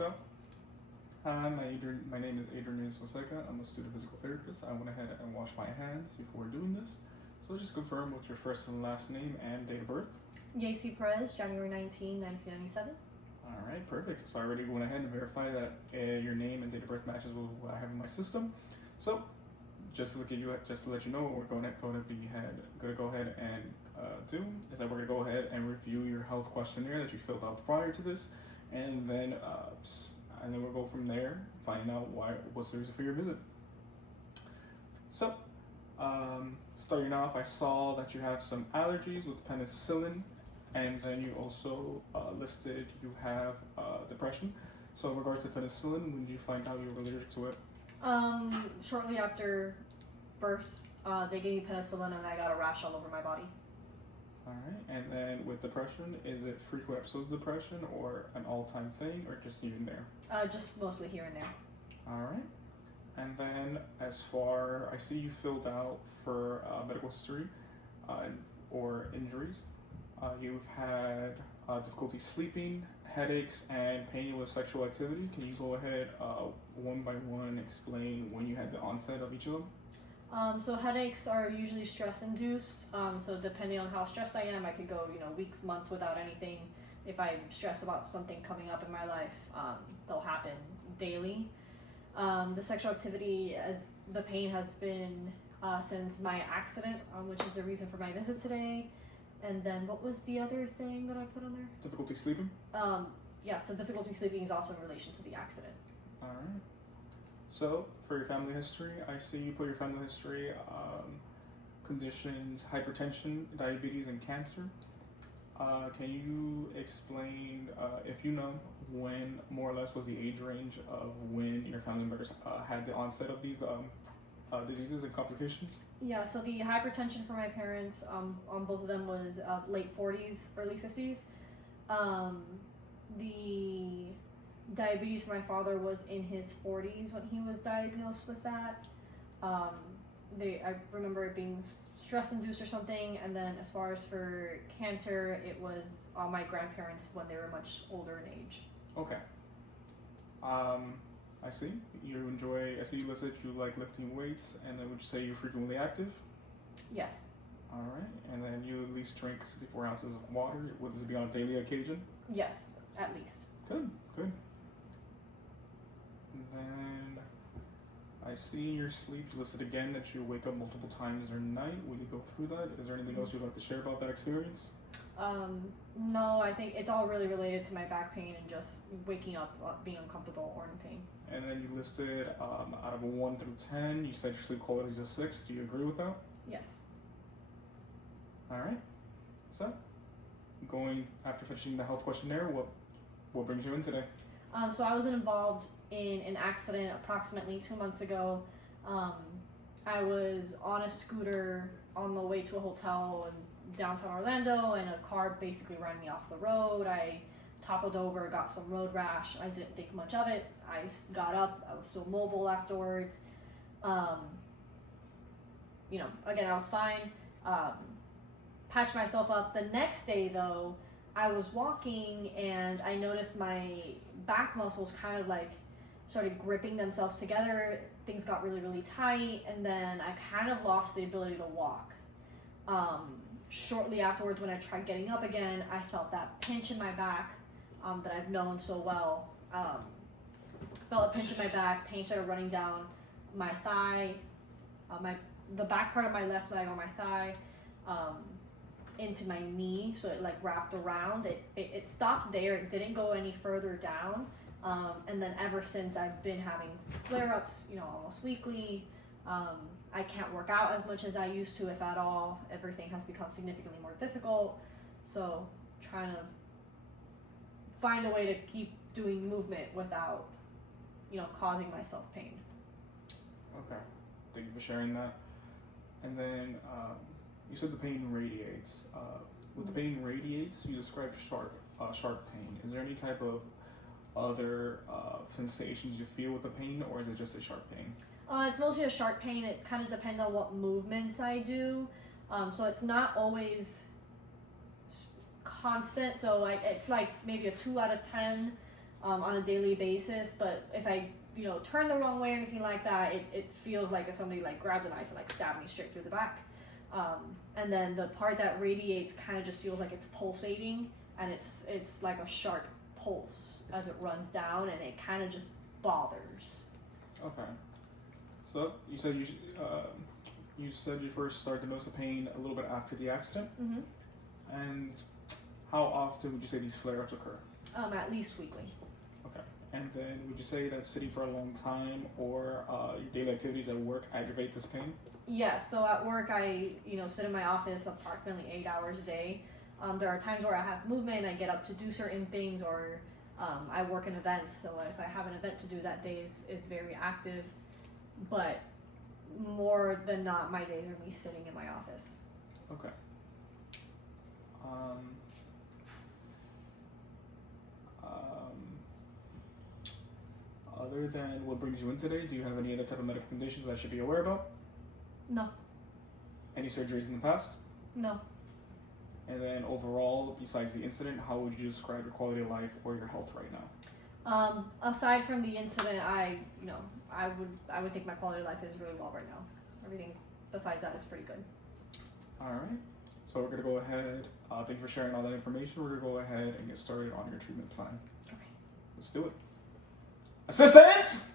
So, my name is Adrian Fonseca. I'm a student physical therapist. I went ahead and washed my hands before doing this. So just confirm what's your first and last name and date of birth. Yacy Perez, January 19, 1997. All right, perfect. So I already went ahead and verified that your name and date of birth matches with what I have in my system. So just to let you know, what we're going to go ahead and do is that we're going to go ahead and review your health questionnaire that you filled out prior to this, and then we'll go from there, finding out what's the reason for your visit. So, starting off, I saw that you have some allergies with penicillin, and then you also listed you have depression. So in regards to penicillin, when did you find out you were allergic to it? Shortly after birth, they gave me penicillin and I got a rash all over my body. All right, and then with depression, is it frequent episodes of depression or an all-time thing, or just here and there? Just mostly here and there. All right, and then I see you filled out for medical history or injuries. You've had difficulty sleeping, headaches, and pain with sexual activity. Can you go ahead one by one explain when you had the onset of each of them? So headaches are usually stress-induced. So depending on how stressed I am, I could go, weeks, months without anything. If I'm stressed about something coming up in my life, they'll happen daily. The sexual activity, as the pain has been since my accident, which is the reason for my visit today. And then what was the other thing that I put on there? Difficulty sleeping? So difficulty sleeping is also in relation to the accident. All right. So, for your family history, I see you put your family history, conditions, hypertension, diabetes, and cancer. Can you explain, if you know, when more or less was the age range of when your family members had the onset of these diseases and complications? Yeah, so the hypertension for my parents, on both of them was late 40s, early 50s. The diabetes for my father was in his 40s when he was diagnosed with that. I remember it being stress-induced or something, and then as far as for cancer, it was my grandparents when they were much older in age. Okay. I see. I see you listed you like lifting weights, and then would you say you're frequently active? Yes. All right, and then you at least drink 64 ounces of water. Would this be on a daily occasion? Yes, at least. Good. And then I see in your sleep listed again that you wake up multiple times during the night. Will you go through that? Is there anything else you'd like to share about that experience? No, I think it's all really related to my back pain and just waking up being uncomfortable or in pain. And then you listed out of a 1 through 10, you said your sleep quality is a 6. Do you agree with that? Yes. All right. So, going after finishing the health questionnaire, what brings you in today? So I was involved in an accident approximately 2 months ago. I was on a scooter on the way to a hotel in downtown Orlando, and a car basically ran me off the road. I toppled over, got some road rash. I didn't think much of it. I got up. I was still mobile afterwards. Again, I was fine. Patched myself up. The next day, though, I was walking and I noticed my back muscles kind of started gripping themselves together. Things got really, really tight, and then I kind of lost the ability to walk. Shortly afterwards, when I tried getting up again, I felt that pinch in my back that I've known so well. Felt a pinch in my back, pain started running down my thigh, the back part of my left leg on my thigh, into my knee, so it wrapped around. It stopped there. It didn't go any further down. And then ever since, I've been having flare-ups, almost weekly. I can't work out as much as I used to, if at all. Everything has become significantly more difficult. So trying to find a way to keep doing movement without, causing myself pain. Okay. Thank you for sharing that. And then you said the pain radiates. With the pain radiates, you described sharp pain. Is there any type of other sensations you feel with the pain, or is it just a sharp pain? It's mostly a sharp pain. It kind of depends on what movements I do. So it's not always constant. So it's maybe a 2 out of 10. on a daily basis. But if I, turn the wrong way or anything like that, it feels like if somebody like grabbed a knife and like stabbed me straight through the back. And then the part that radiates kind of just feels like it's pulsating, and it's like a sharp pulse as it runs down, and it kind of just bothers. Okay. So you said you first started to notice the pain a little bit after the accident. Mm-hmm. And how often would you say these flare-ups occur? At least weekly. Okay. And then would you say that sitting for a long time or your daily activities at work aggravate this pain? Yes. So at work, I sit in my office approximately 8 hours a day. There are times where I have movement, I get up to do certain things, or I work in events. So if I have an event to do, that day is very active. But more than not, my days are me sitting in my office. Okay. Other than what brings you in today, do you have any other type of medical conditions that I should be aware about? No. Any surgeries in the past? No. And then overall, besides the incident, how would you describe your quality of life or your health right now? Aside from the incident, I would think my quality of life is really well right now. Everything besides that is pretty good. All right. So we're gonna go ahead. Thank you for sharing all that information. We're gonna go ahead and get started on your treatment plan. Okay. Let's do it. Assistance!